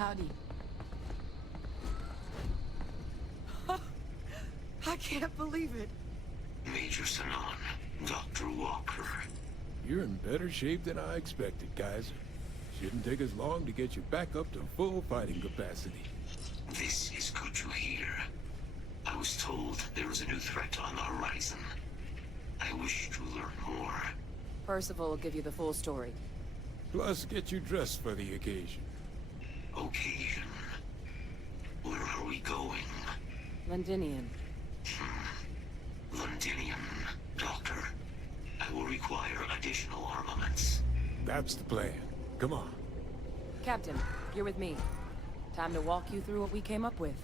Howdy. I can't believe it. Major Sanan, Dr. Walker. You're in better shape than I expected, Kaiser. Shouldn't take us long to get you back up to full fighting capacity. This is good to hear. I was told there is a new threat on the horizon. I wish to learn more. Percival will give you the full story. Plus, get you dressed for the occasion. Occasion. Where are we going? Londinian. Londinium, Doctor. I will require additional armaments. That's the plan. Come on. Captain, you're with me. Time to walk you through what we came up with.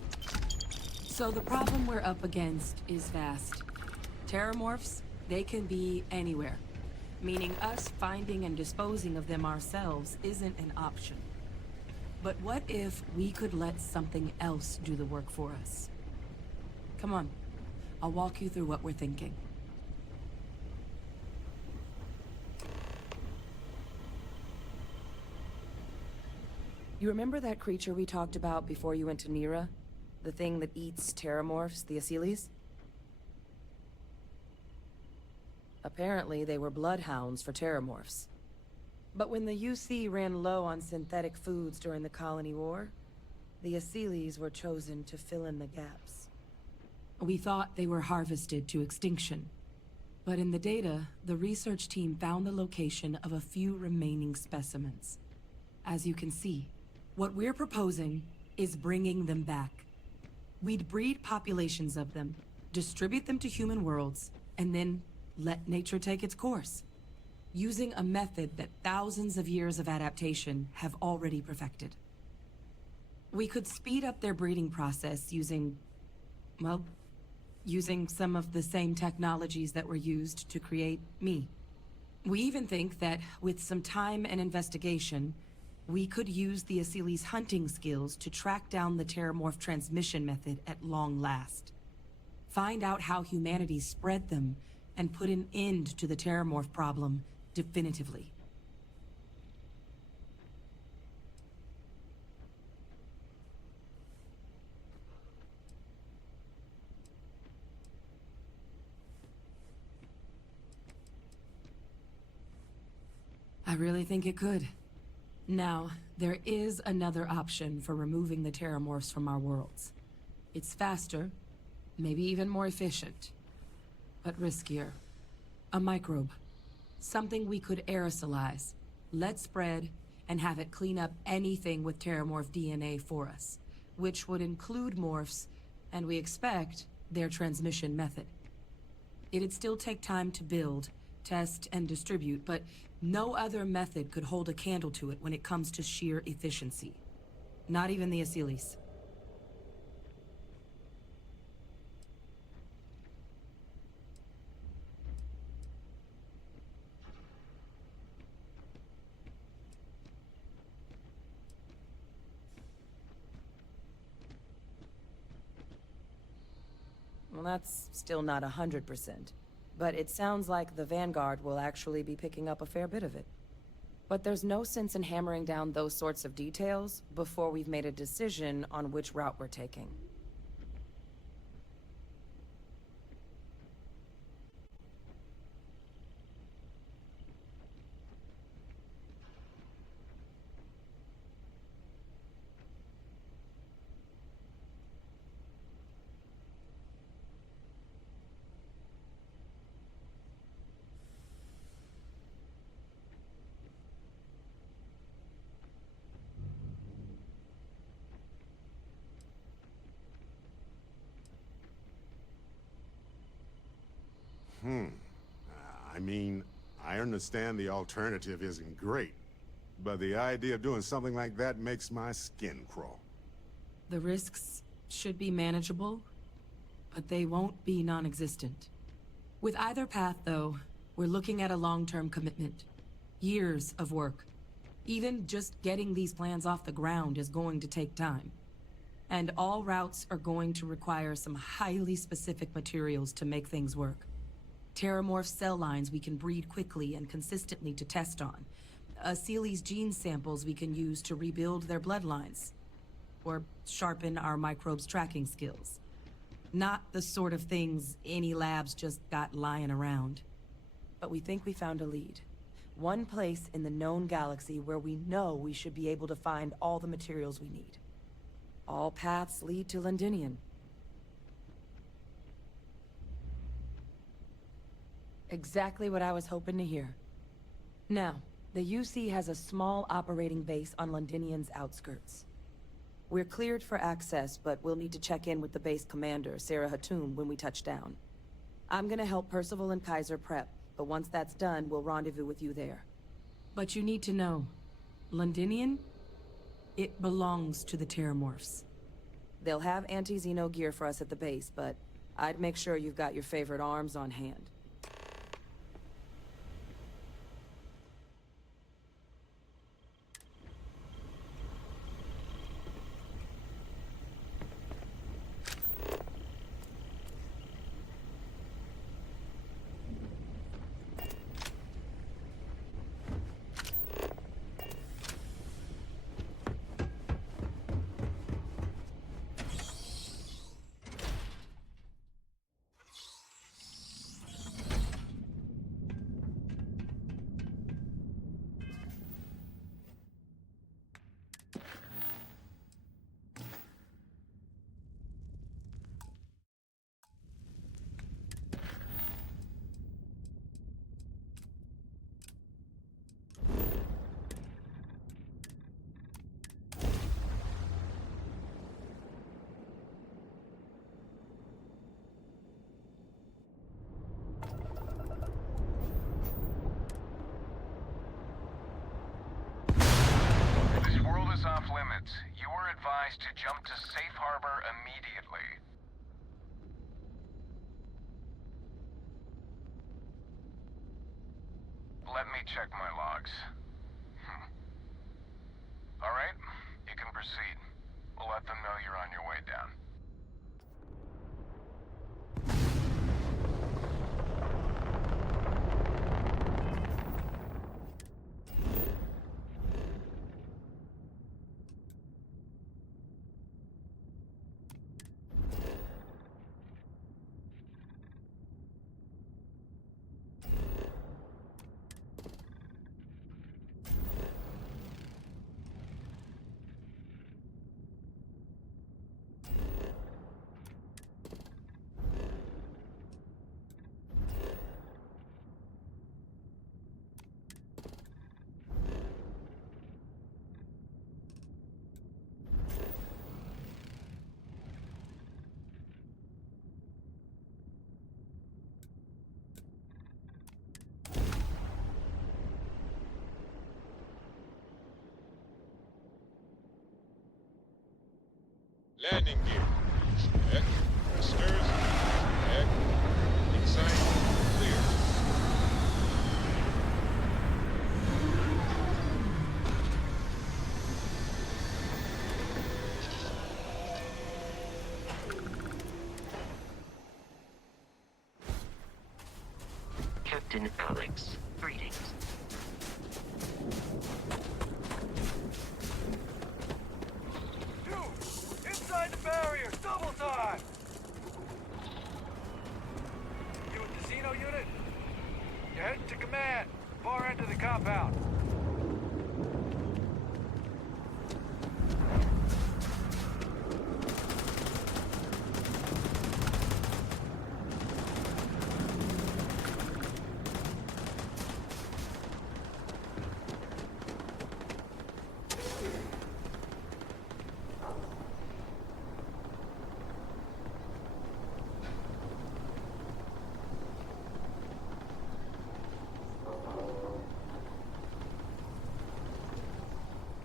So the problem we're up against is vast. Terramorphs, they can be anywhere. Meaning us finding and disposing of them ourselves isn't an option. But what if we could let something else do the work for us? Come on. I'll walk you through what we're thinking. You remember that creature we talked about before you went to Nira? The thing that eats terramorphs, the Asylees? Apparently, they were bloodhounds for terramorphs. But when the UC ran low on synthetic foods during the Colony War, the Asylees were chosen to fill in the gaps. We thought they were harvested to extinction. But in the data, the research team found the location of a few remaining specimens. As you can see, what we're proposing is bringing them back. We'd breed populations of them, distribute them to human worlds, and then let nature take its course. Using a method that thousands of years of adaptation have already perfected. We could speed up their breeding process using, well, using some of the same technologies that were used to create me. We even think that with some time and investigation, we could use the Asylees' hunting skills to track down the Terramorph transmission method at long last. Find out how humanity spread them, and put an end to the Terramorph problem definitively. I really think it could. Now, there is another option for removing the Terramorphs from our worlds. It's faster, maybe even more efficient, but riskier. A microbe. Something we could aerosolize, let spread, and have it clean up anything with Terramorph DNA for us, which would include morphs, and we expect their transmission method. It'd still take time to build, test, and distribute, but no other method could hold a candle to it when it comes to sheer efficiency. Not even the Asylees. Well, that's still not 100%. But it sounds like the Vanguard will actually be picking up a fair bit of it. But there's no sense in hammering down those sorts of details before we've made a decision on which route we're taking. I mean, I understand the alternative isn't great, but the idea of doing something like that makes my skin crawl. The risks should be manageable, but they won't be non-existent. With either path, though, we're looking at a long-term commitment. Years of work. Even just getting these plans off the ground is going to take time. And all routes are going to require some highly specific materials to make things work. Terramorph cell lines we can breed quickly and consistently to test on. Asylees gene samples we can use to rebuild their bloodlines. or sharpen our microbes tracking skills. Not the sort of things any labs just got lying around. But we think we found a lead. One place in the known galaxy where we know we should be able to find all the materials we need. All paths lead to Londinion. Exactly what I was hoping to hear. Now, the UC has a small operating base on Londinian's outskirts. We're cleared for access, but we'll need to check in with the base commander, Sarah Hatum, when we touch down. I'm gonna help Percival and Kaiser prep, but once that's done, we'll rendezvous with you there. But you need to know, Londinian? It belongs to the Terramorphs. They'll have anti-Xeno gear for us at the base, but I'd make sure you've got your favorite arms on hand. Off limits. You were advised to jump to safe harbor immediately. Let me check my logs. All right, you can proceed. We'll let them know you're on your way down. Landing gear. Check. Thrusters. Check. Inside. Clear. Captain Alex, greetings. Inside the barrier, double time! You with the Xeno unit? You're heading to command, far end of the compound.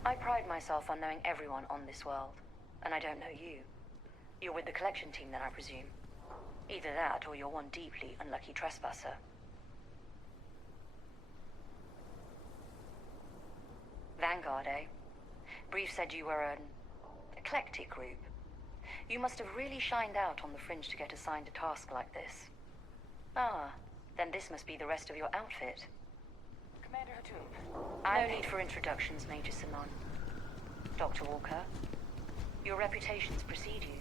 I pride myself on knowing everyone on this world, and I don't know you. You're with the collection team then, I presume. Either that, or you're one deeply unlucky trespasser. Vanguard, eh? Brief said you were an eclectic group. You must have really shined out on the fringe to get assigned a task like this. Ah, then this must be the rest of your outfit. Commander Hatum. No need for introductions, Major Simon. Dr. Walker. Your reputations precede you,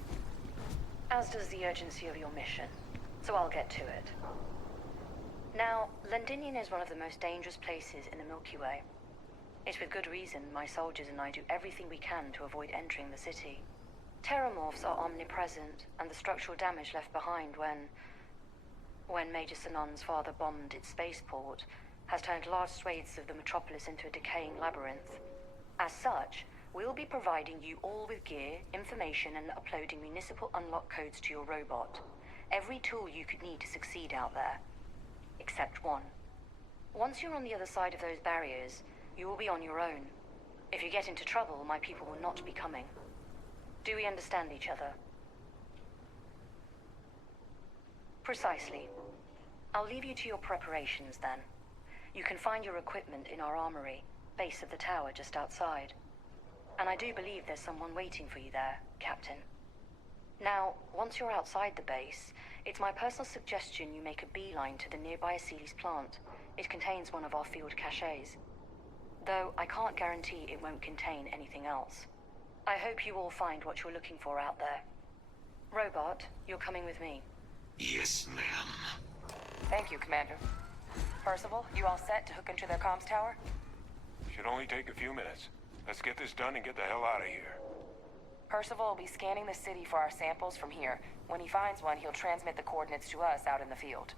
as does the urgency of your mission, so I'll get to it. Now, Londinium is one of the most dangerous places in the Milky Way. It's with good reason my soldiers and I do everything we can to avoid entering the city. Terramorphs are omnipresent, and the structural damage left behind when Major Sinan's father bombed its spaceport has turned large swathes of the metropolis into a decaying labyrinth. As such, we'll be providing you all with gear, information, and uploading municipal unlock codes to your robot. Every tool you could need to succeed out there. Except one. Once you're on the other side of those barriers, you will be on your own. If you get into trouble, my people will not be coming. Do we understand each other? Precisely. I'll leave you to your preparations then. You can find your equipment in our armory, base of the tower just outside. And I do believe there's someone waiting for you there, Captain. Now, once you're outside the base, it's my personal suggestion you make a beeline to the nearby Aceles plant. It contains one of our field caches. Though I can't guarantee it won't contain anything else. I hope you all find what you're looking for out there. Robot, you're coming with me. Yes, ma'am. Thank you, Commander. Percival, you all set to hook into their comms tower? Should only take a few minutes. Let's get this done and get the hell out of here. Percival will be scanning the city for our samples from here. When he finds one, he'll transmit the coordinates to us out in the field.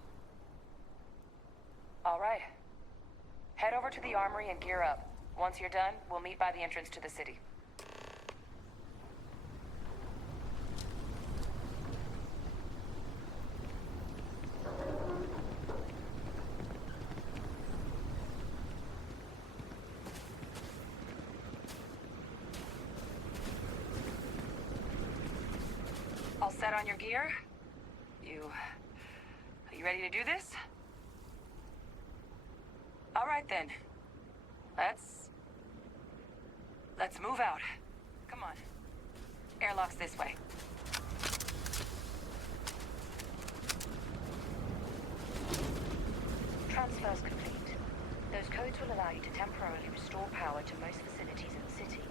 All right. Head over to the armory and gear up. Once you're done, we'll meet by the entrance to the city. All set on your gear? Are you ready to do this? All right then. Let's move out. Come on. Airlock's this way. Transfer's complete. Those codes will allow you to temporarily restore power to most facilities in the city.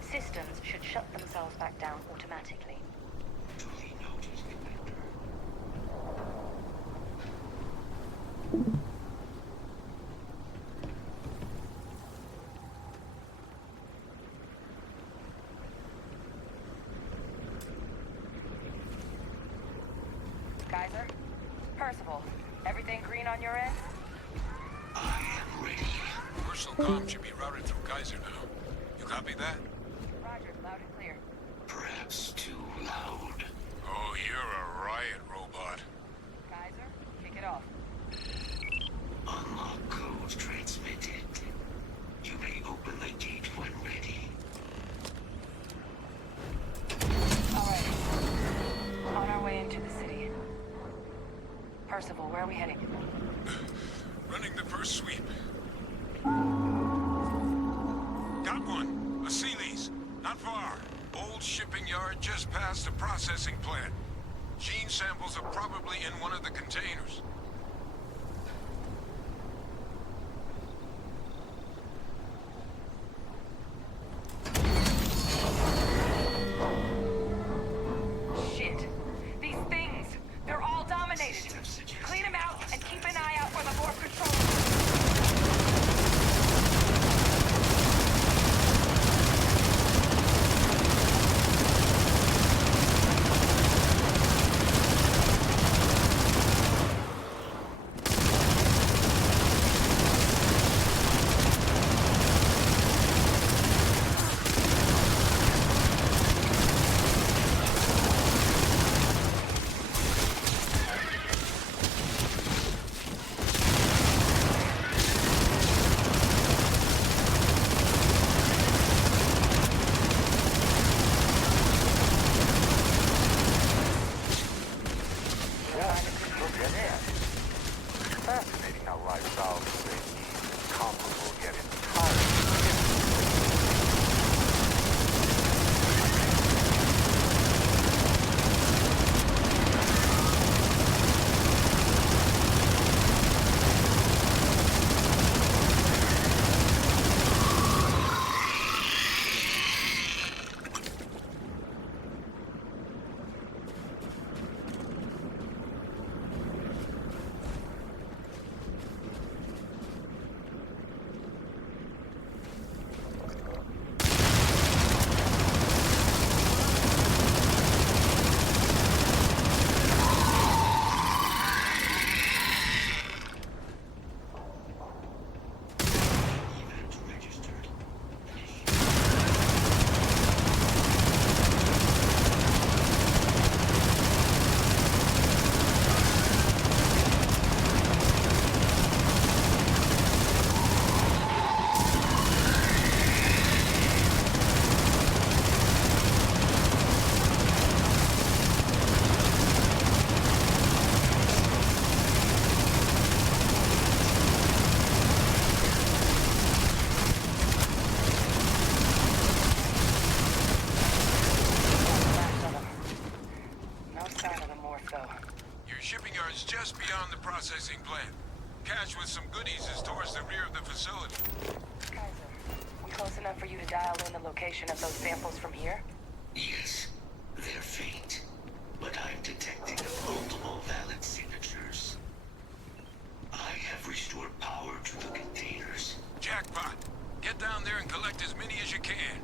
Systems should shut themselves back down automatically. Duly noted, Commander. Geyser? Percival, everything green on your end? I am ready. Personal comm should be routed through Geyser now. You copy that? Roger, loud and clear. Perhaps too loud. Oh, you're a riot robot. Geyser, kick it off. Unlock code transmitted. You may open the gate when ready. All right. On our way into the city. Percival, where are we heading? Running the first sweep. Got one. Aceles. Not far. Old shipping yard just past the processing plant. Gene samples are probably in one of the containers. Shit. These things, they're all dominated. Clean them out and keep an eye out for the warp control. processing plant. Cache with some goodies is towards the rear of the facility. Kaiser, we close enough for you to dial in the location of those samples from here? Yes, they're faint, but I've detected multiple valid signatures. I have restored power to the containers. Jackpot. Get down there and collect as many as you can.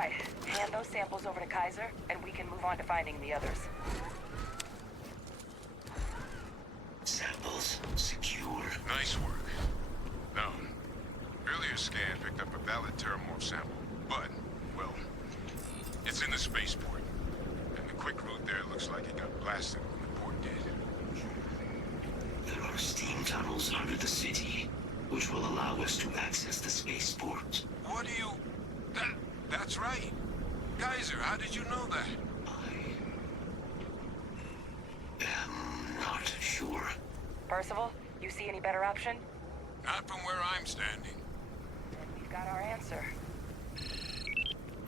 Right. Hand those samples over to Kaiser, and we can move on to finding the others. Samples secure. Nice work. Now, earlier scan picked up a valid Terramorph sample, but, well, it's in the spaceport. And the quick route there looks like it got blasted when the port did. There are steam tunnels under the city, which will allow us to access the spaceport. What do you... That's right. Kaiser, how did you know that? I am not sure. Percival, you see any better option? Not from where I'm standing. Then we've got our answer.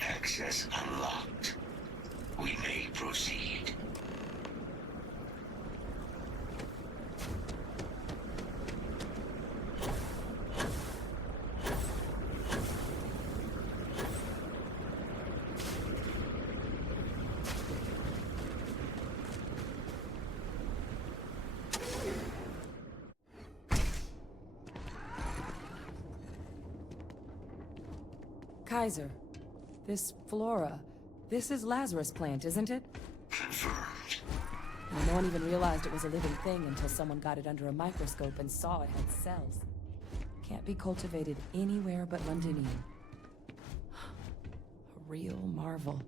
Access unlocked. We may proceed. Kaiser, this flora, this is Lazarus plant, isn't it? Confirmed. No one even realized it was a living thing until someone got it under a microscope and saw it had cells. Can't be cultivated anywhere but Londonium. A real marvel.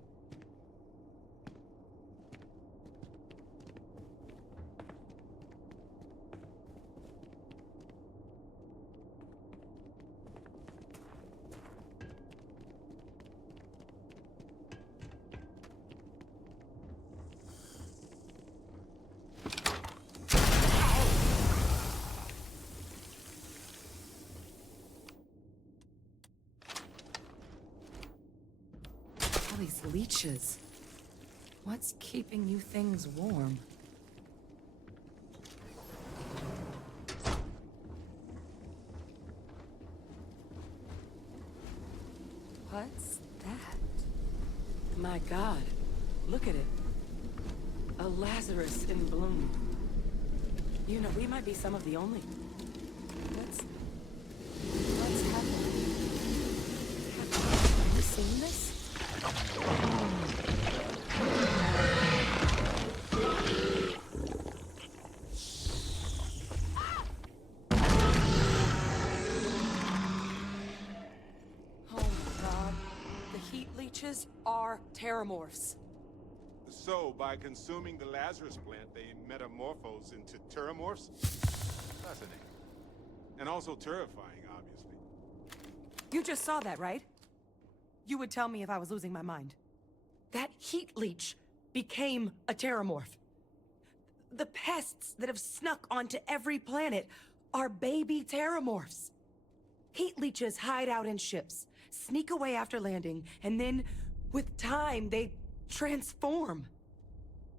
All these leeches. What's keeping you things warm? What's that? My God, look at it. A Lazarus in bloom. You know, we might be some of the only... What's happening? Have you seen this? Oh my God. The heat leeches are Terramorphs. So, by consuming the Lazarus plant, they metamorphose into Terramorphs? Fascinating. And also terrifying, obviously. You just saw that, right? You would tell me if I was losing my mind. That heat leech became a Terramorph. The pests that have snuck onto every planet are baby Terramorphs. Heat leeches hide out in ships, sneak away after landing, and then, with time, they transform.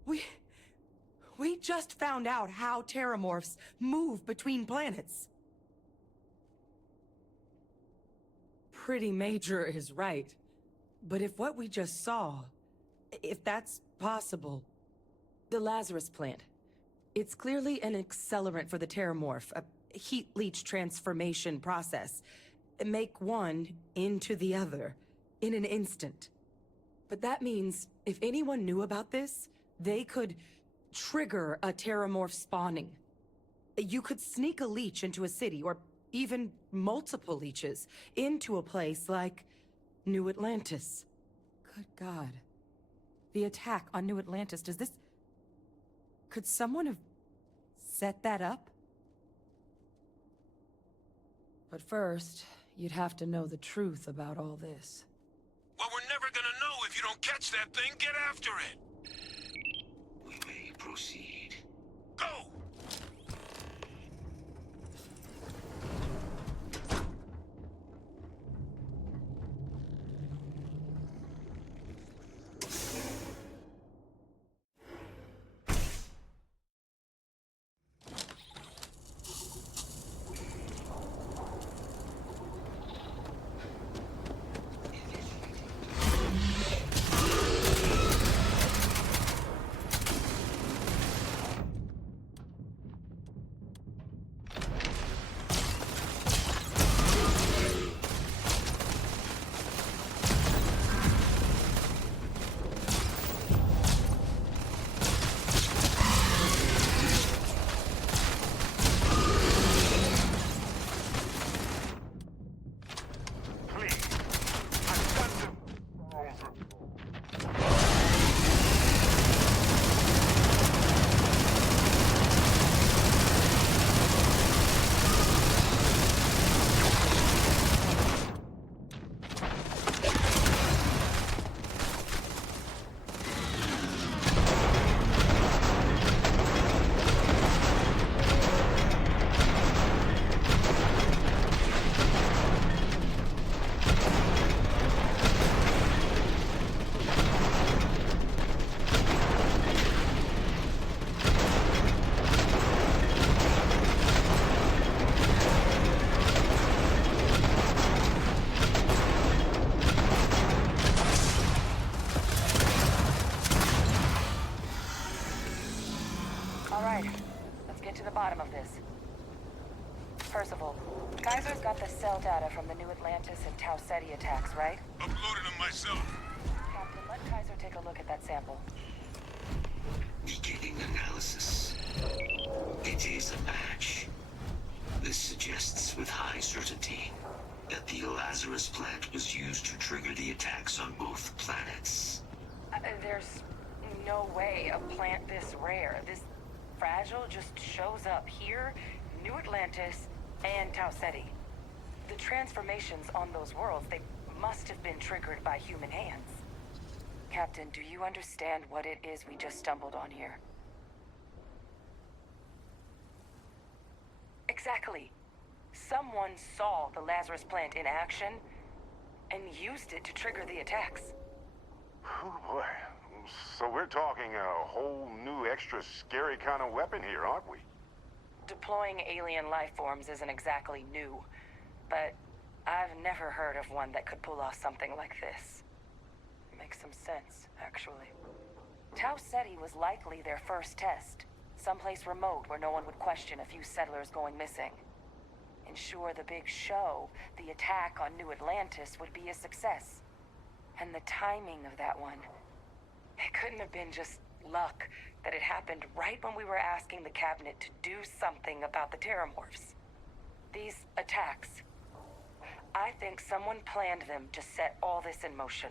We just found out how Terramorphs move between planets. Pretty major is right. But if what we just saw, if that's possible, the Lazarus plant, it's clearly an accelerant for the Terramorph, a heat leech transformation process. Make one into the other in an instant. But that means if anyone knew about this, they could trigger a Terramorph spawning. You could sneak a leech into a city, or even multiple leeches, into a place like New Atlantis. Good God. The attack on New Atlantis, could someone have set that up? But first, you'd have to know the truth about all this. Well, we're never gonna know if you don't catch that thing. Get after it. We may proceed. Go! to the bottom of this. Percival, Kaiser's got the cell data from the New Atlantis and Tau Ceti attacks, right? Uploaded them myself. Captain, let Kaiser take a look at that sample. Beginning analysis. It is a match. This suggests with high certainty that the Lazarus plant was used to trigger the attacks on both planets. There's no way a plant this rare, this fragile, just shows up here, New Atlantis, and Tau Ceti. The transformations on those worlds, they must have been triggered by human hands. Captain, do you understand what it is we just stumbled on here? Exactly. Someone saw the Lazarus plant in action and used it to trigger the attacks. Oh boy. So we're talking a whole new extra scary kind of weapon here, aren't we? Deploying alien life forms isn't exactly new, but I've never heard of one that could pull off something like this. Makes some sense, actually. Tau Ceti was likely their first test, someplace remote where no one would question a few settlers going missing. Ensure the big show, the attack on New Atlantis, would be a success. And the timing of that one, it couldn't have been just luck that it happened right when we were asking the cabinet to do something about the Terramorphs. These attacks, I think someone planned them to set all this in motion.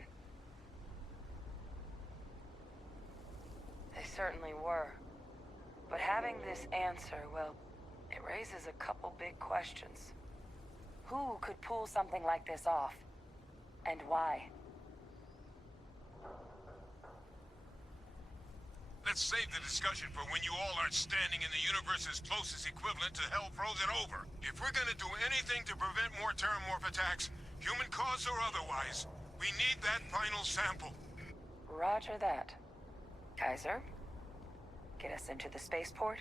They certainly were. But having this answer, well, it raises a couple big questions. Who could pull something like this off? And why? Let's save the discussion for when you all aren't standing in the universe's closest equivalent to hell frozen over. If we're gonna do anything to prevent more Terramorph attacks, human cause or otherwise, we need that final sample. Roger that. Kaiser, get us into the spaceport?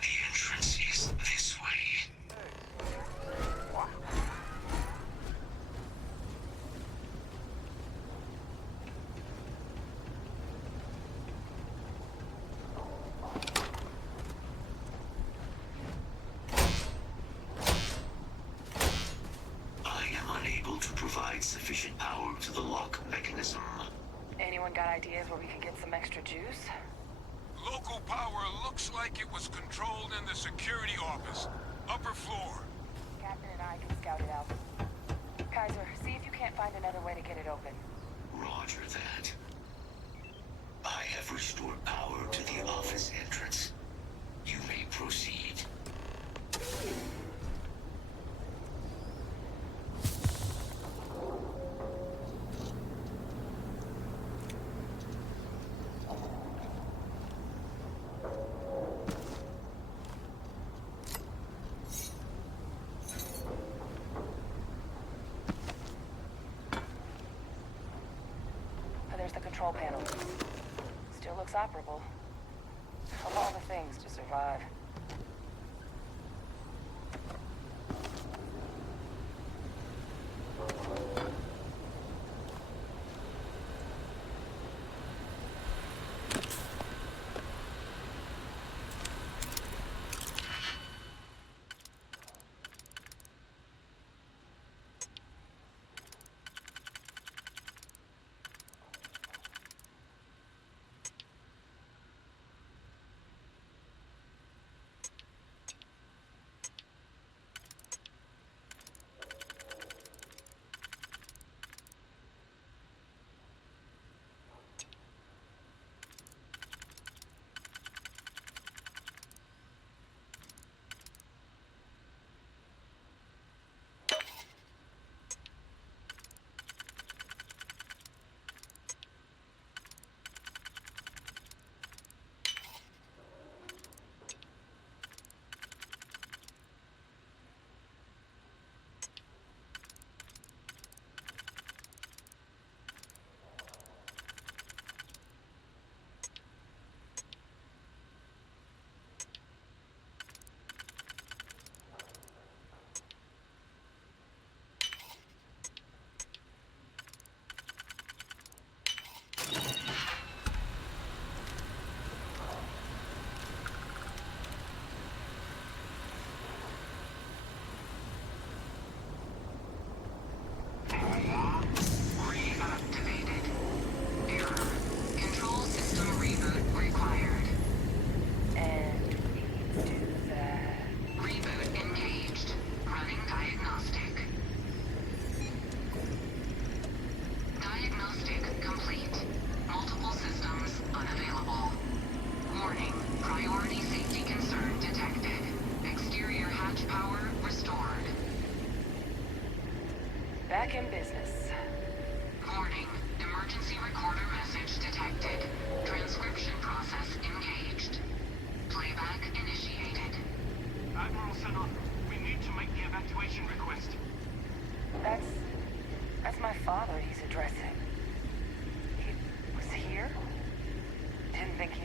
The entrance is this way. I am unable to provide sufficient power to the lock mechanism. Anyone got ideas where we could get some extra juice? Local power looks like it was controlled in the security office. Upper floor. Captain and I can scout it out. Kaiser, see if you can't find another way to get it open. Roger that. I have restored power to the office entrance. You may proceed. There's the control panel. Still looks operable. Of all the things to survive.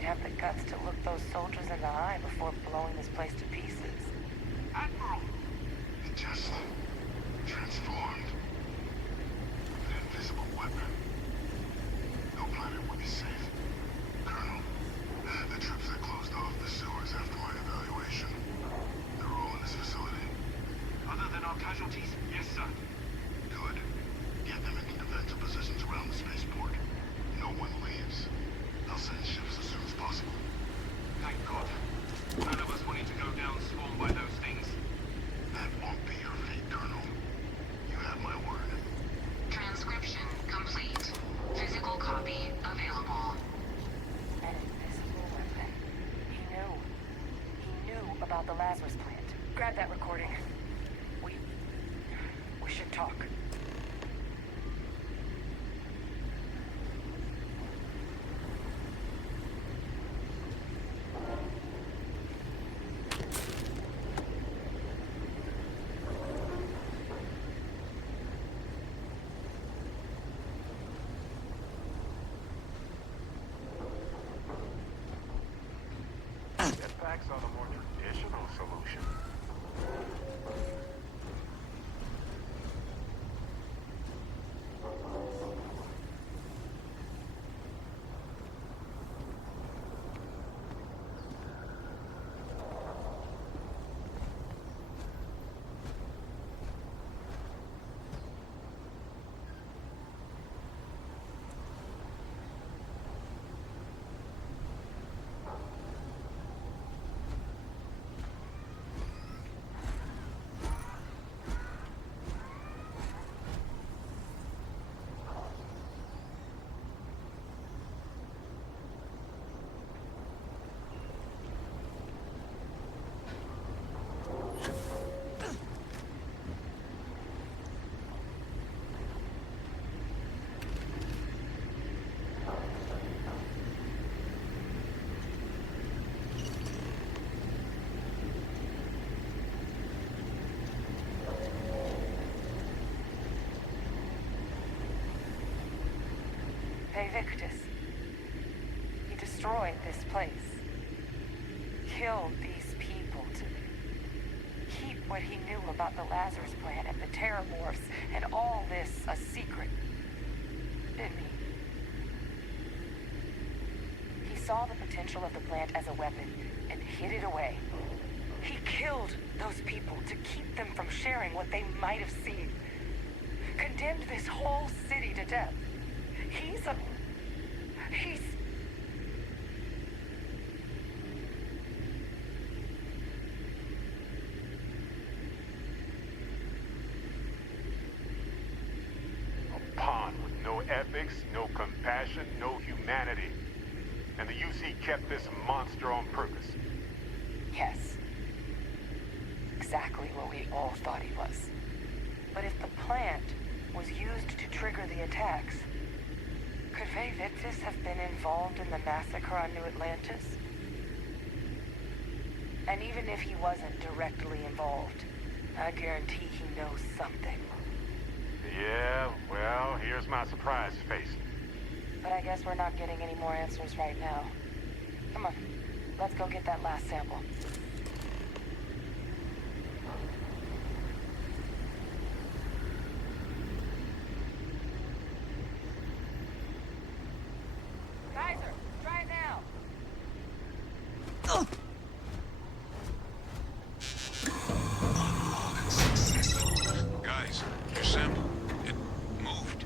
have the guts to look those soldiers in the eye before blowing this place to pieces. Admiral! It just transformed. An invisible weapon. No planet would be safe. Colonel, the troops that closed off the sewers after my evaluation, they're all in this facility. Other than our casualties? Yes, sir. Good. Get them into defensive positions around the spaceport. No one leaves. I'll send ships as soon as possible. Thank God. None of us wanted to go down swarmed by those things. That won't be your fate, Colonel. You have my word. Transcription complete. Physical copy available. An invisible weapon. He knew. He knew about the Lazarus plant. Grab that recording. We should talk. Jetpacks are the more traditional solution. Victus. He destroyed this place. Killed these people to keep what he knew about the Lazarus plant and the Terramorphs and all this a secret. Didn't he? He saw the potential of the plant as a weapon and hid it away. He killed those people to keep them from sharing what they might have seen. Condemned this whole city to death. He's A pawn with no ethics, no compassion, no humanity. And the UC kept this monster on purpose. Yes. Exactly what we all thought he was. But if the plant was used to trigger the attacks, could Victus have been involved in the massacre on New Atlantis? And even if he wasn't directly involved, I guarantee he knows something. Yeah, well, here's my surprise face. But I guess we're not getting any more answers right now. Come on, let's go get that last sample. Kaiser, try it now! Guys, your sample, it moved.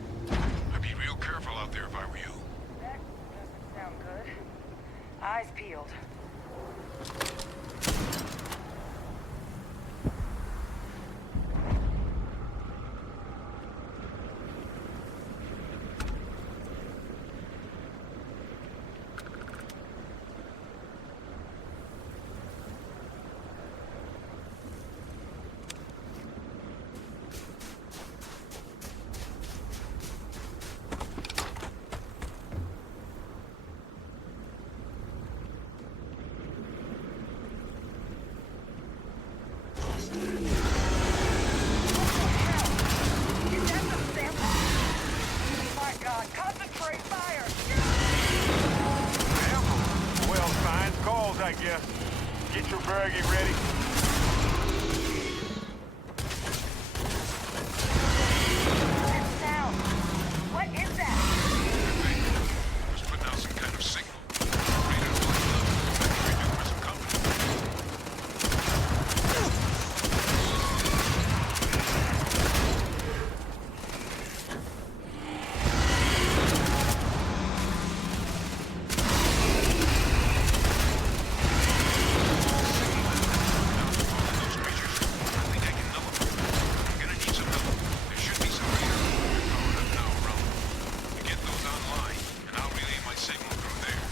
I'd be real careful out there if I were you. That doesn't sound good. Eyes peeled. I guess. Get your baggie ready. Sound. What is that? It was putting out some kind of signal. Radar locked up. I think we're due for some company. Those creatures, I think I can know them. I'm gonna need some help. There should be some radar powered up now around them. To get those online, and I'll relay my signal through there.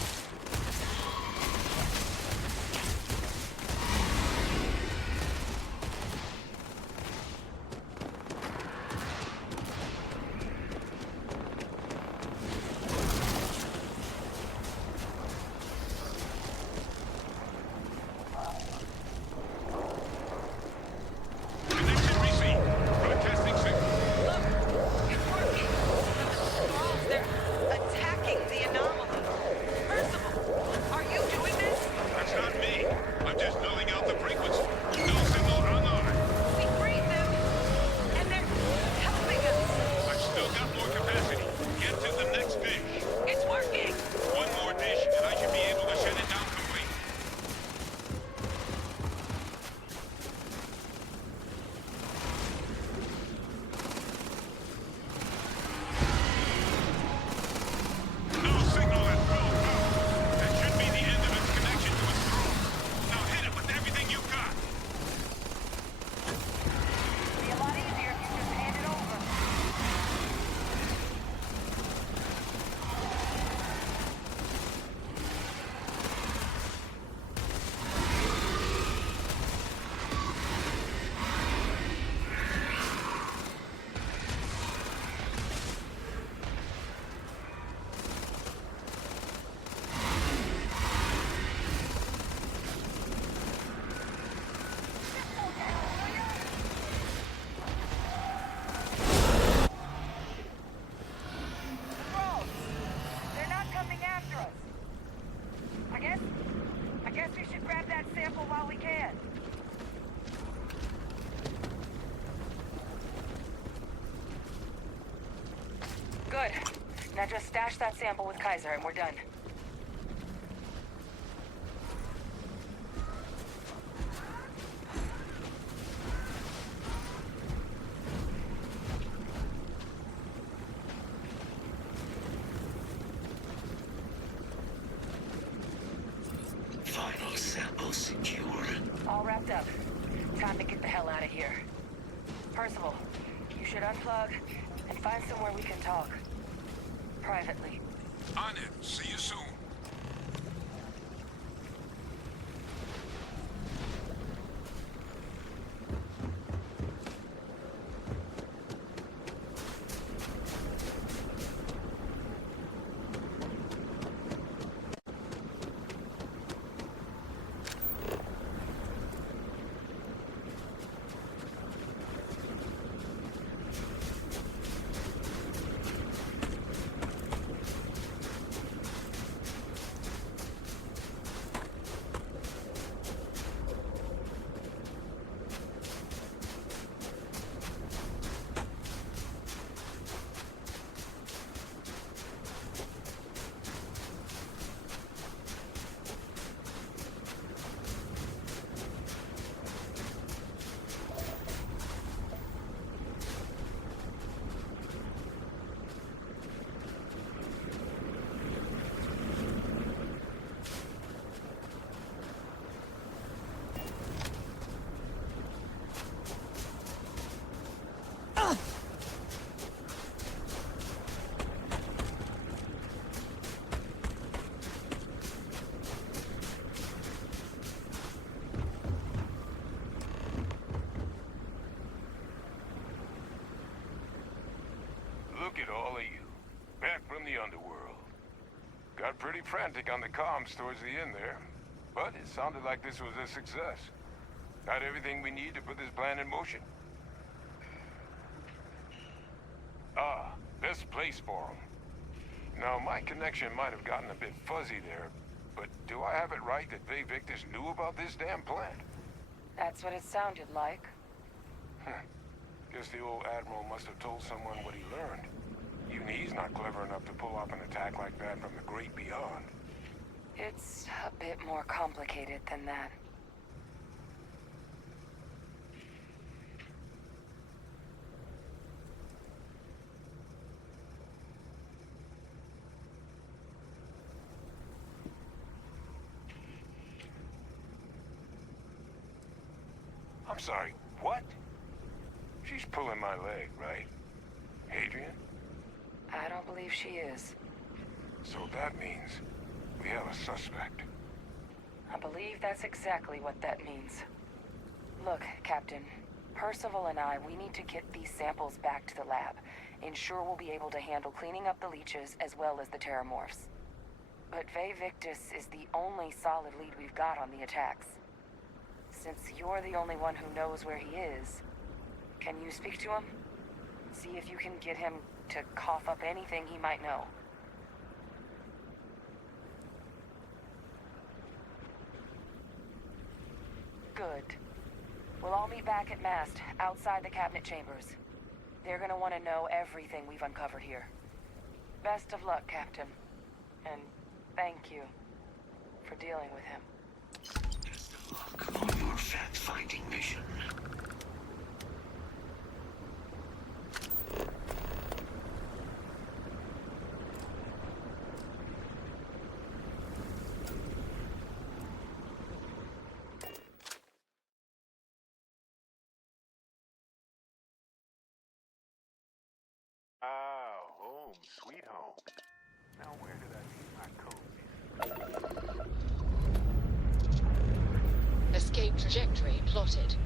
Connection received. Broadcasting signal. It's working! The scrolls, they're attacking the anomaly! Percival, are you doing this? That's not me. I'm just numbing out the frequency. No signal online. We freed them, and they're helping us! I've still got more capacity. Get to the next dish. It's working! One more dish, and I should be able to shut it down completely. No signal at full power. That should be the end of its connection to its throne. Now hit it with everything you've got. Be a lot easier if you just hand it over. Scrolls! They're not coming after us. I guess we should grab that sample while we can. Good. Now just stash that sample with Kaiser and we're done. Final sample secured. All wrapped up. Time to get the hell out of here. Percival, you should unplug and find somewhere we can talk. Privately. On it. See you soon. Look at all of you. Back from the underworld. Got pretty frantic on the comms towards the end there. But it sounded like this was a success. Got everything we need to put this plan in motion. Ah, best place for them. Now, my connection might have gotten a bit fuzzy there, But do I have it right that Vay Victus knew about this damn plant? That's what it sounded like. Guess the old Admiral must have told someone what he learned. Even he's not clever enough to pull off an attack like that from the great beyond. It's a bit more complicated than that. I'm sorry, what? She's pulling my leg, right? Adrian? I don't believe she is. So that means we have a suspect. I believe that's exactly what that means. Look, Captain, Percival and I, we need to get these samples back to the lab. Ensure we'll be able to handle cleaning up the leeches as well as the terramorphs. But Vay Victus is the only solid lead we've got on the attacks. Since you're the only one who knows where he is, can you speak to him? See if you can get him to cough up anything he might know. Good. We'll all meet back at Mast, outside the cabinet chambers. They're gonna want to know everything we've uncovered here. Best of luck, Captain. And thank you for dealing with him. Best of luck on your fact-finding mission. Ah, home, sweet home. Now where did I leave my coat? Escape trajectory plotted.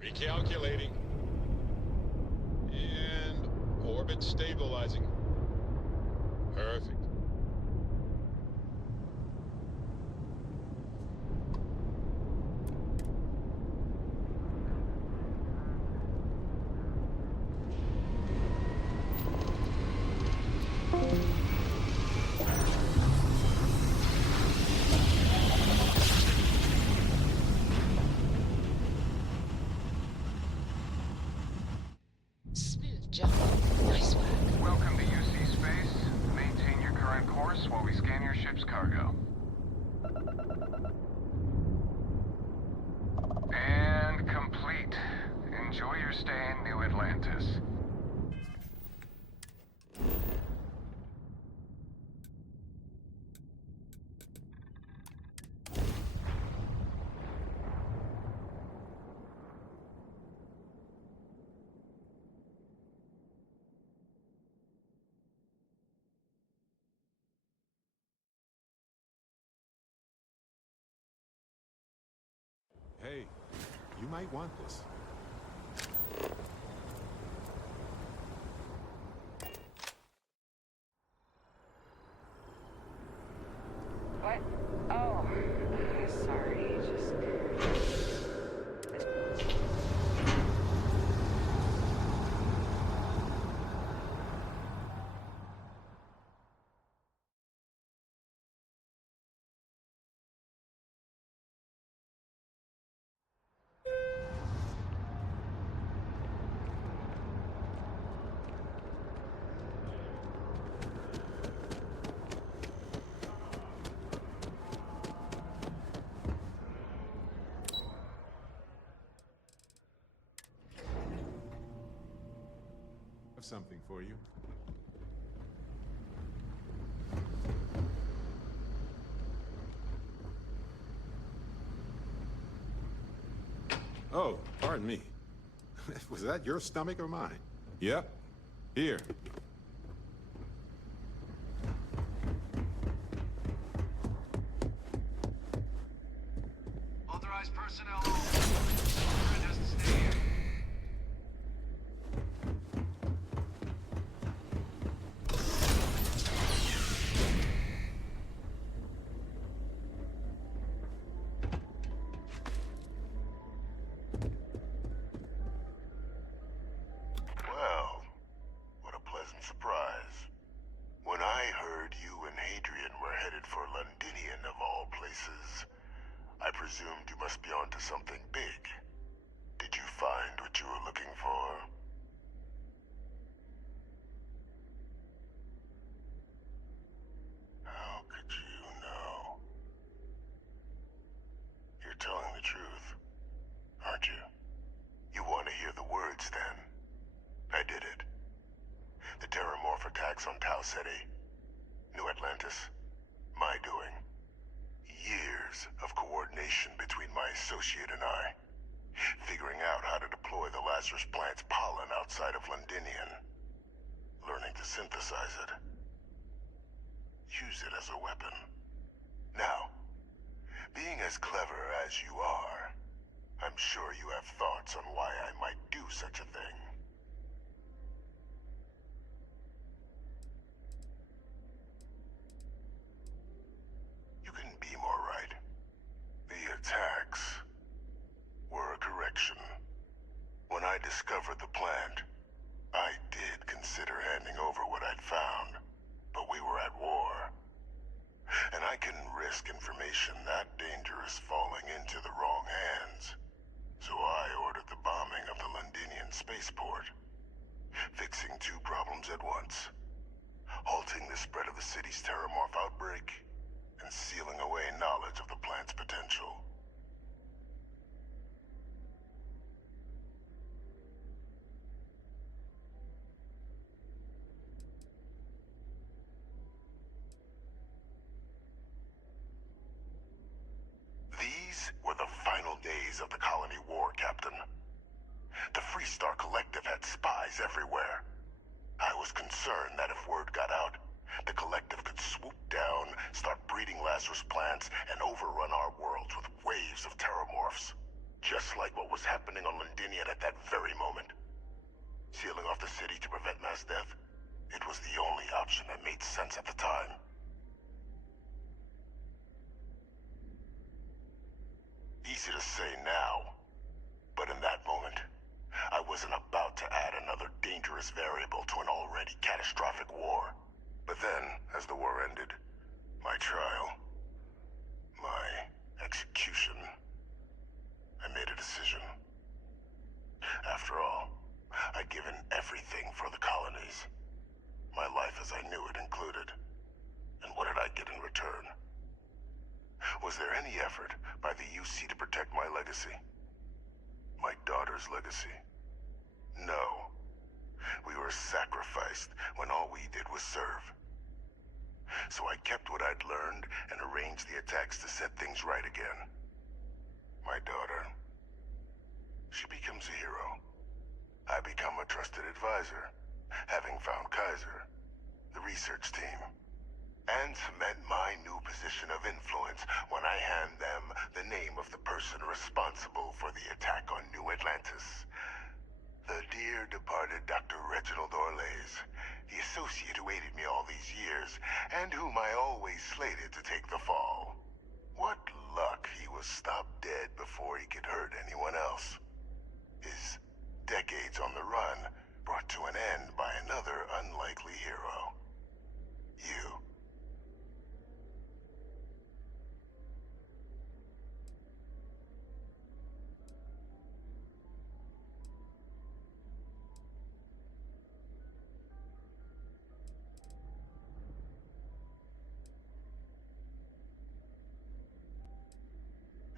Recalculating. And orbit stabilizing. Perfect. Smooth jump. Nice work. Welcome to UC Space. Maintain your current course while we scan your ship's cargo. And complete. Enjoy your stay in New Atlantis. Hey, you might want this. What? Oh, sorry, just... Have something for you. Oh, pardon me. Was that your stomach or mine? Yep. Here. Authorized personnel only. Current has to stay here. places. I presumed you must be onto something big. Did you find what you were looking for? How could you know? You're telling the truth, aren't you? You want to hear the words, then? I did it. The Terramorph attacks on Tau Ceti, New Atlantis, my doing. Years of coordination between my associate and I. Figuring out how to deploy the Lazarus plant's pollen outside of Londinian. Learning to synthesize it. Use it as a weapon. Now, being as clever as you are, I'm sure you have thoughts on why I might do such a thing. You couldn't be more right. The attacks were a correction. When I discovered the plant, I did consider handing over what I'd found, but we were at war. And I couldn't risk information that dangerous falling into the wrong hands. So I ordered the bombing of the Londinian spaceport, fixing two problems at once. Halting the spread of the city's Terramorph outbreak, and sealing away knowledge of the plant's potential. These were the final days of the colony war, Captain. The Freestar Collective had spies everywhere. I was concerned that if word got out, the Collective could swoop down, start breeding Lazarus plants, and overrun our worlds with waves of Terramorphs. Just like what was happening on Londinian at that very moment. Sealing off the city to prevent mass death, it was the only option that made sense at the time. Easy to say now, but in that moment, I wasn't about to add another dangerous variable to an already catastrophic war. But then, as the war ended, my trial, my execution, I made a decision. After all, I'd given everything for the colonies. My life as I knew it included. And what did I get in return? Was there any effort by the UC to protect my legacy? My daughter's legacy? No. We were sacrificed when all we did was serve. So I kept what I'd learned and arranged the attacks to set things right again. My daughter. She becomes a hero. I become a trusted advisor, having found Kaiser, the research team, and cement my new position of influence when I hand them the name of the person responsible for the attack on New Atlantis. The dear departed Dr. Reginald Orlays, the associate who aided me all these years, and whom I always slated to take the fall. What luck he was stopped dead before he could hurt anyone else. His decades on the run brought to an end by another unlikely hero. You.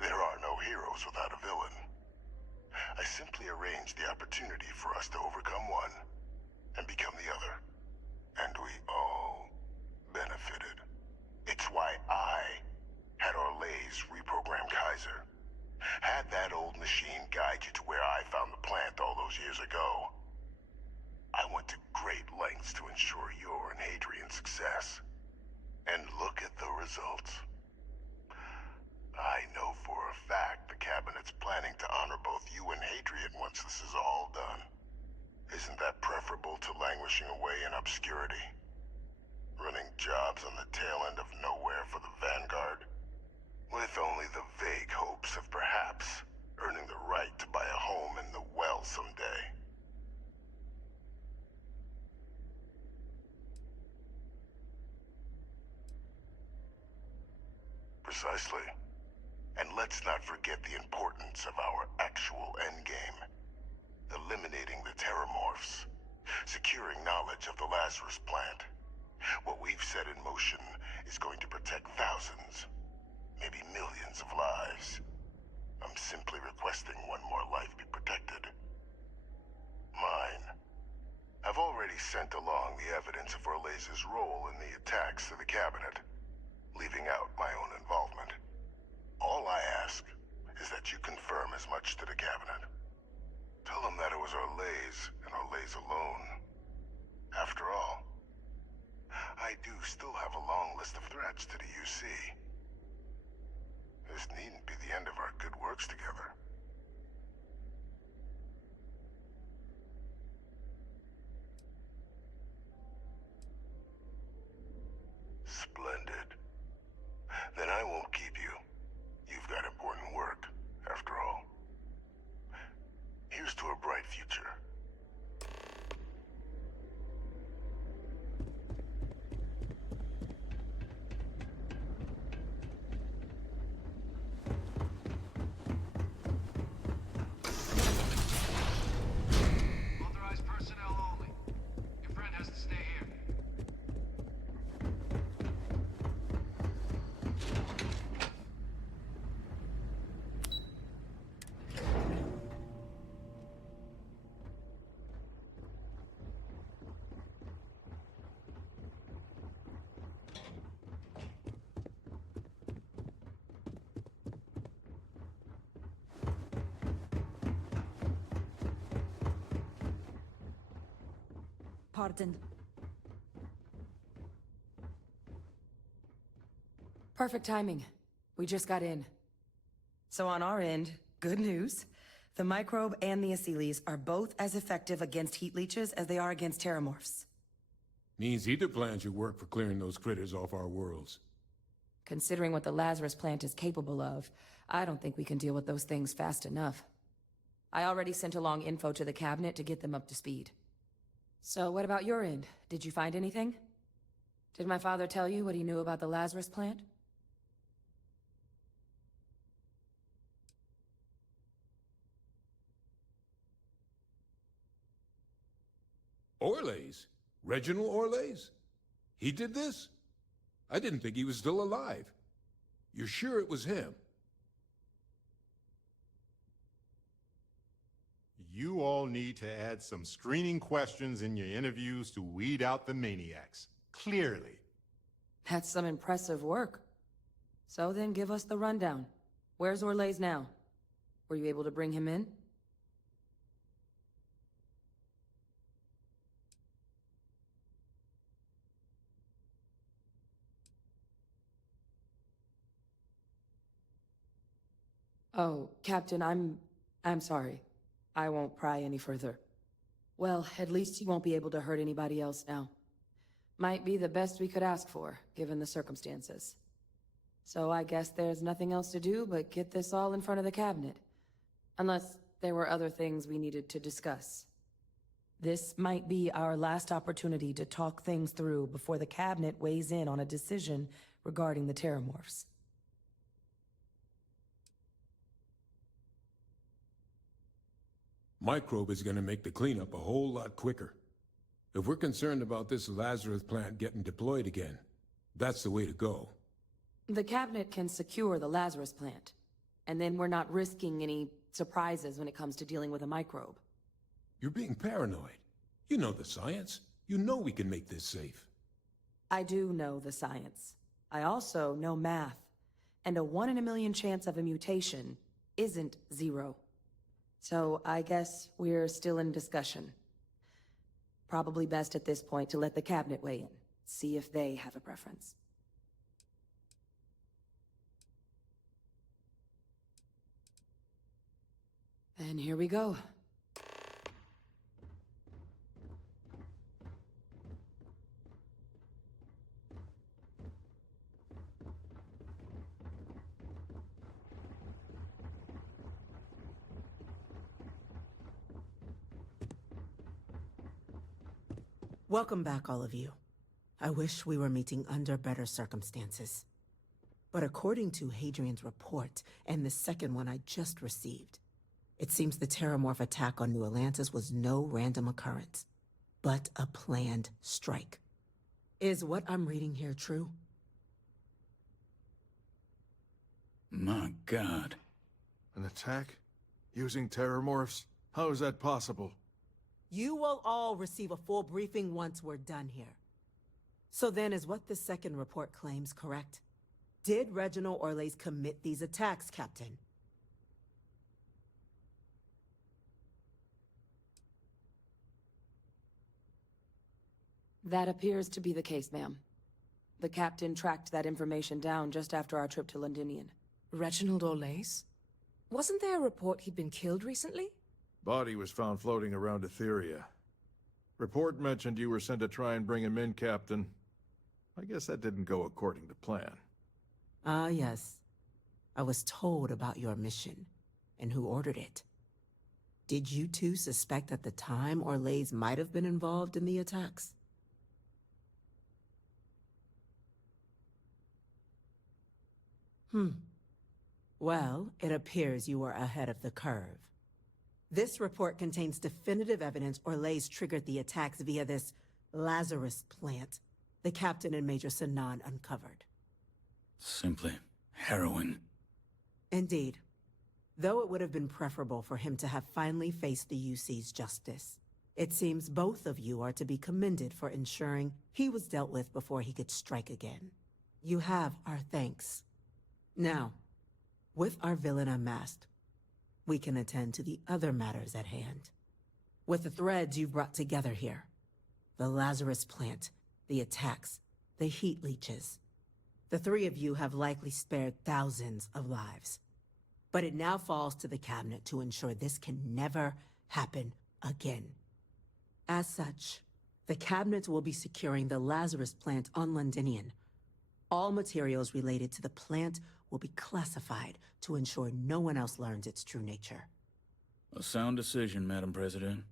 There are no heroes without a villain. I simply arranged the opportunity for us to overcome one and become the other. And we all benefited. It's why I had Orlays reprogram Kaiser. Had that old machine guide you to where I found the plant all those years ago. I went to great lengths to ensure your and Hadrian's success. And look at the results. I know for a fact the Cabinet's planning to honor both you and Hadrian once this is all done. Isn't that preferable to languishing away in obscurity? Running jobs on the tail end of nowhere for the Vanguard? With only the vague hopes of perhaps earning the right to buy a home in the well someday. Precisely. And let's not forget the importance of our actual endgame. Eliminating the Terramorphs. Securing knowledge of the Lazarus plant. What we've set in motion is going to protect thousands, maybe millions of lives. I'm simply requesting one more life be protected. Mine. I've already sent along the evidence of Orlez's role in the attacks to the cabinet, leaving out my own involvement. All I ask is that you confirm as much to the cabinet. Tell them that it was Orlez and Orlez alone. After all, I do still have a long list of threats to the UC. This needn't be the end of our good works together. Splendid. Then I won't keep you. You've got important work, after all. Here's to a bright future. Authorized personnel only. Your friend has to stay here. Pardon. Perfect timing. We just got in. So on our end, good news. The microbe and the Asylees are both as effective against heat leeches as they are against Terramorphs. Means either plan should work for clearing those critters off our worlds. Considering what the Lazarus plant is capable of, I don't think we can deal with those things fast enough. I already sent along info to the cabinet to get them up to speed. So what about your end? Did you find anything? Did my father tell you what he knew about the Lazarus plant? Orlez? Reginald Orlez? He did this? I didn't think he was still alive. You're sure it was him? You all need to add some screening questions in your interviews to weed out the maniacs. Clearly. That's some impressive work. So then give us the rundown. Where's Orlez now? Were you able to bring him in? Oh, Captain, I'm sorry. I won't pry any further. Well, at least he won't be able to hurt anybody else now. Might be the best we could ask for, given the circumstances. So I guess there's nothing else to do but get this all in front of the cabinet. Unless there were other things we needed to discuss. This might be our last opportunity to talk things through before the cabinet weighs in on a decision regarding the Terramorphs. Microbe is gonna make the cleanup a whole lot quicker. If we're concerned about this Lazarus plant getting deployed again, that's the way to go. The cabinet can secure the Lazarus plant, and then we're not risking any surprises when it comes to dealing with a microbe. You're being paranoid. You know the science. You know we can make this safe. I do know the science. I also know math. And a 1 in a million chance of a mutation isn't 0. So I guess we're still in discussion. Probably best at this point to let the cabinet weigh in, see if they have a preference. And here we go. Welcome back, all of you. I wish we were meeting under better circumstances. But according to Hadrian's report, and the second one I just received, it seems the Terramorph attack on New Atlantis was no random occurrence, but a planned strike. Is what I'm reading here true? My God. An attack? Using Terramorphs? How is that possible? You will all receive a full briefing once we're done here. So then, is what the second report claims correct? Did Reginald Orlais commit these attacks, Captain? That appears to be the case, ma'am. The captain tracked that information down just after our trip to Londinian. Reginald Orlais? Wasn't there a report he'd been killed recently? Body was found floating around Etheria. Report mentioned you were sent to try and bring him in, Captain. I guess that didn't go according to plan. Ah, yes. I was told about your mission, and who ordered it. Did you two suspect at the time Orlais might have been involved in the attacks? Well, it appears you were ahead of the curve. This report contains definitive evidence Orlais triggered the attacks via this Lazarus plant the captain and Major Sinan uncovered. Simply harrowing. Indeed. Though it would have been preferable for him to have finally faced the UC's justice, it seems both of you are to be commended for ensuring he was dealt with before he could strike again. You have our thanks. Now, with our villain unmasked, we can attend to the other matters at hand. With the threads you've brought together here, the Lazarus plant, the attacks, the heat leeches, the three of you have likely spared thousands of lives. But it now falls to the cabinet to ensure this can never happen again. As such, the cabinet will be securing the Lazarus plant on Londinian. All materials related to the plant will be classified to ensure no one else learns its true nature. A sound decision, Madam President.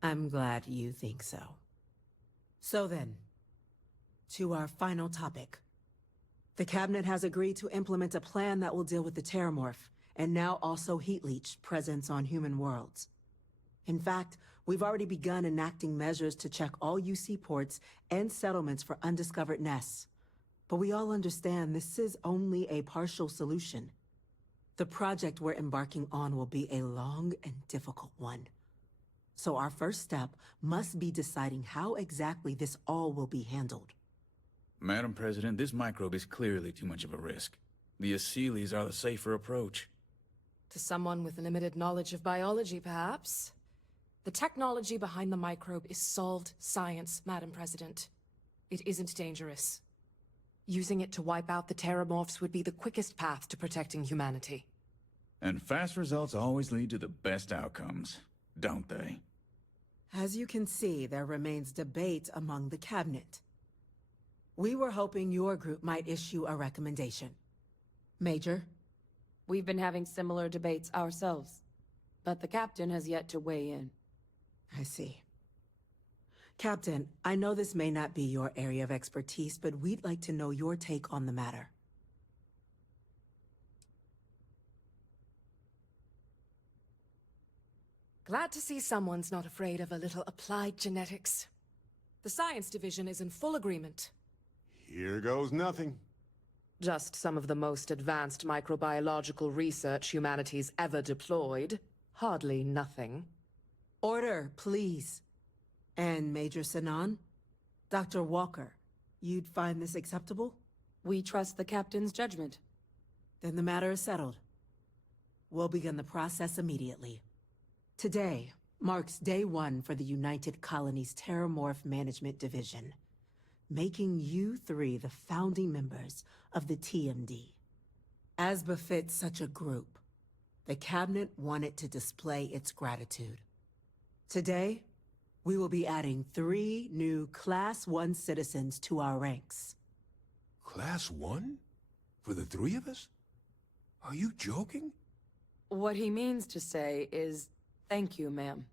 I'm glad you think so. So then, to our final topic. The cabinet has agreed to implement a plan that will deal with the Terramorph, and now also Heat Leech presence on human worlds. In fact, we've already begun enacting measures to check all UC ports and settlements for undiscovered nests. But we all understand this is only a partial solution. The project we're embarking on will be a long and difficult one. So our first step must be deciding how exactly this all will be handled. Madam President, this microbe is clearly too much of a risk. The Aseles are the safer approach. To someone with limited knowledge of biology, perhaps? The technology behind the microbe is solved science, Madam President. It isn't dangerous. Using it to wipe out the Terramorphs would be the quickest path to protecting humanity. And fast results always lead to the best outcomes, don't they? As you can see, there remains debate among the cabinet. We were hoping your group might issue a recommendation. Major? We've been having similar debates ourselves, but the captain has yet to weigh in. I see. Captain, I know this may not be your area of expertise, but we'd like to know your take on the matter. Glad to see someone's not afraid of a little applied genetics. The science division is in full agreement. Here goes nothing. Just some of the most advanced microbiological research humanity's ever deployed. Hardly nothing. Order, please. And Major Sinan? Dr. Walker, you'd find this acceptable? We trust the captain's judgment. Then the matter is settled. We'll begin the process immediately. Today marks day one for the United Colonies Terramorph Management Division, making you three the founding members of the TMD. As befits such a group, the cabinet wanted to display its gratitude. Today, we will be adding 3 new Class 1 citizens to our ranks. Class 1? For the 3 of us? Are you joking? What he means to say is, thank you, ma'am.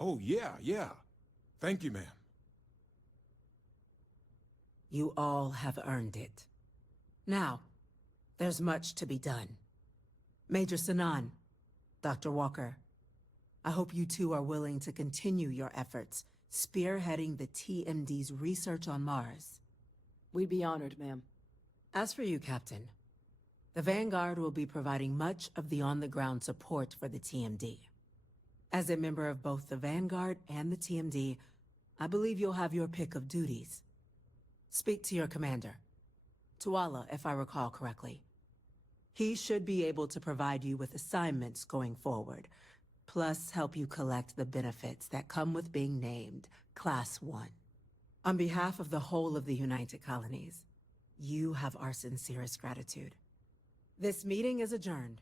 Oh, yeah. Thank you, ma'am. You all have earned it. Now, there's much to be done. Major Sanan, Dr. Walker, I hope you two are willing to continue your efforts, spearheading the TMD's research on Mars. We'd be honored, ma'am. As for you, Captain, the Vanguard will be providing much of the on-the-ground support for the TMD. As a member of both the Vanguard and the TMD, I believe you'll have your pick of duties. Speak to your commander, Tuala, if I recall correctly. He should be able to provide you with assignments going forward, plus help you collect the benefits that come with being named Class 1. On behalf of the whole of the United Colonies, you have our sincerest gratitude. This meeting is adjourned.